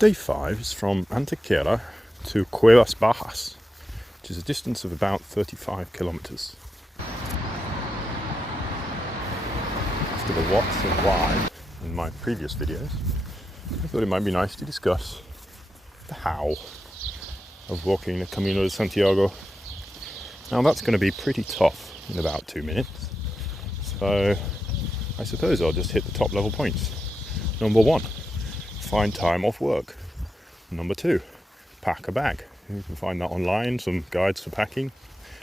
Day 5 is from Antequera to Cuevas, Bajas, which is a distance of about 35 kilometers. After the what and why in my previous videos, I thought it might be nice to discuss the how of walking the Camino de Santiago. Now that's going to be pretty tough in about 2 minutes, so I suppose I'll just hit the top level points. Number 1, find time off work. Number 2, pack a bag. You can find that online, some guides for packing.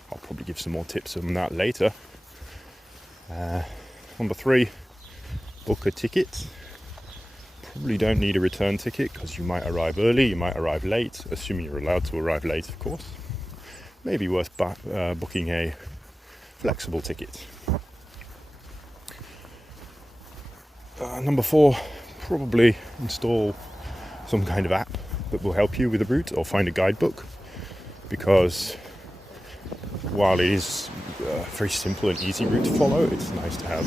I'll probably give some more tips on that later. Number 3, book a ticket. Probably don't need a return ticket because you might arrive early, you might arrive late, assuming you're allowed to arrive late, of course. Maybe worth booking a flexible ticket. Number 4, probably install some kind of app that will help you with the route, or find a guidebook, because while it is a very simple and easy route to follow, it's nice to have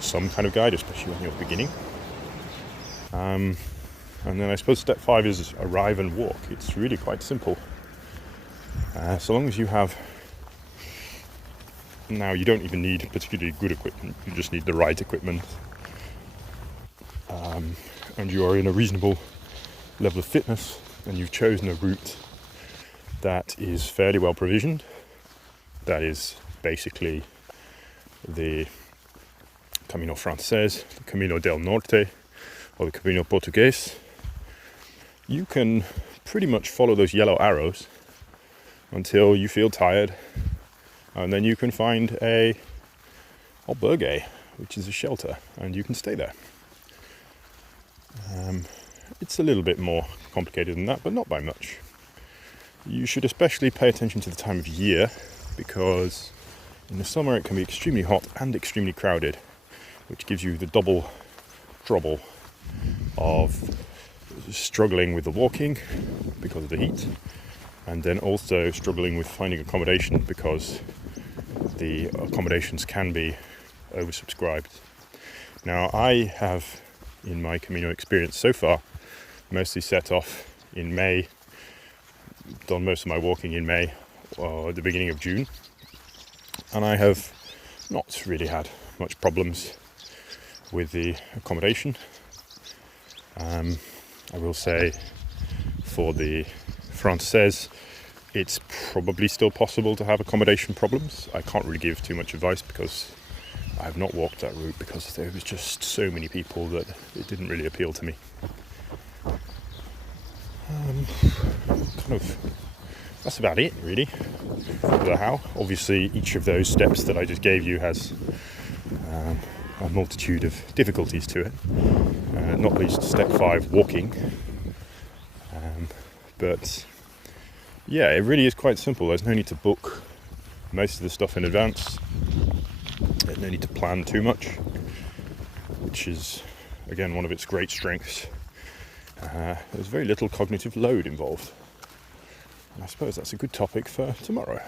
some kind of guide, especially when you're beginning. And then I suppose step 5 is arrive and walk. It's really quite simple. So long as you have, now you don't even need particularly good equipment, you just need the right equipment. And you are in a reasonable level of fitness, and you've chosen a route that is fairly well provisioned, that is basically the Camino Francés, the Camino del Norte, or the Camino Portugués, you can pretty much follow those yellow arrows until you feel tired, and then you can find a albergue, which is a shelter, and you can stay there. It's a little bit more complicated than that, but not by much. You should especially pay attention to the time of year, because in the summer it can be extremely hot and extremely crowded, which gives you the double trouble of struggling with the walking because of the heat, and then also struggling with finding accommodation because the accommodations can be oversubscribed. Now, I have, in my Camino experience so far, mostly set off in May, done most of my walking in May or the beginning of June, and I have not really had much problems with the accommodation. I will say for the Francés, it's probably still possible to have accommodation problems. I can't really give too much advice because I have not walked that route, because there was just so many people that it didn't really appeal to me. That's about it, really, for the how. Obviously, each of those steps that I just gave you has a multitude of difficulties to it, not least step 5, walking. But yeah, it really is quite simple. There's no need to book most of the stuff in advance. There's no need to plan too much, which is, again, one of its great strengths. There's very little cognitive load involved. And I suppose that's a good topic for tomorrow.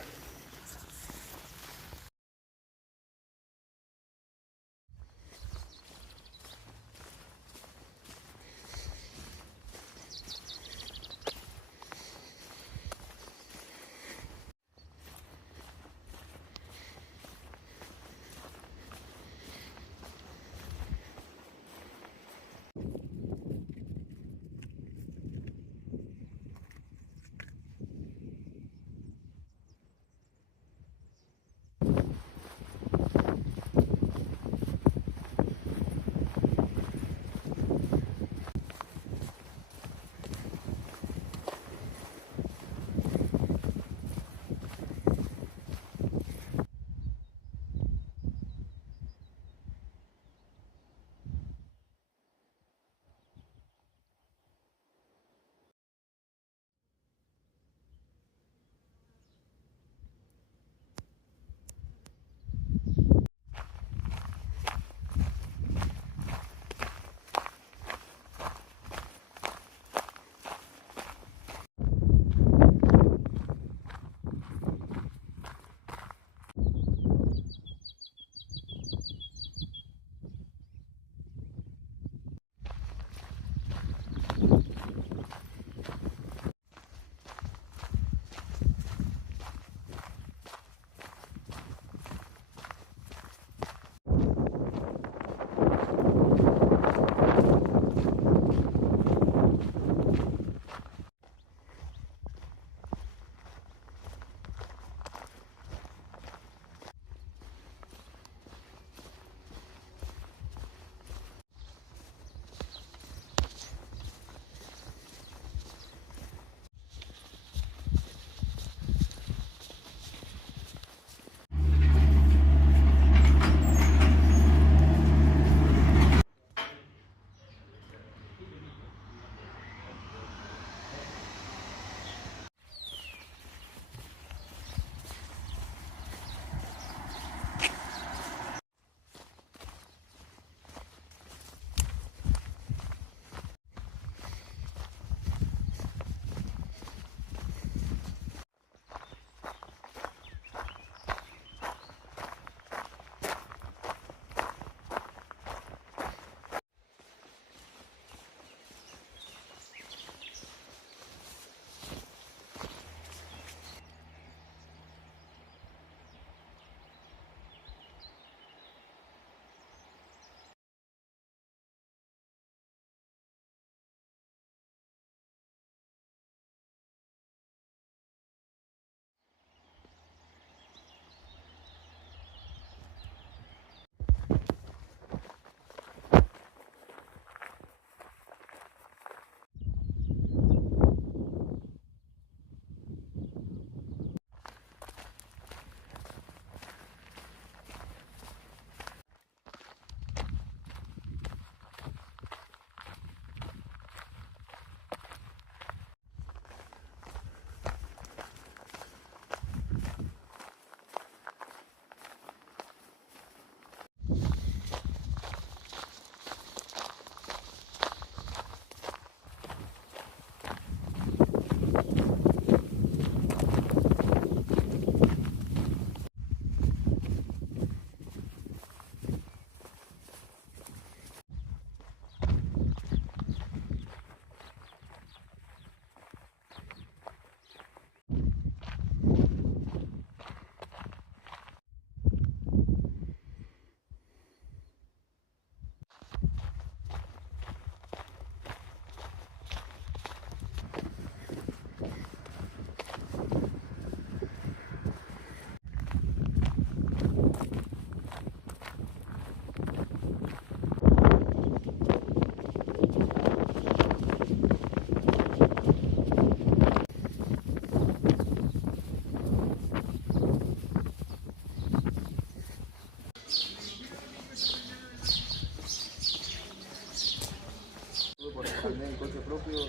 coche propio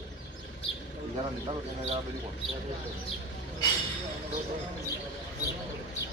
y ya la mitad lo tiene de la película.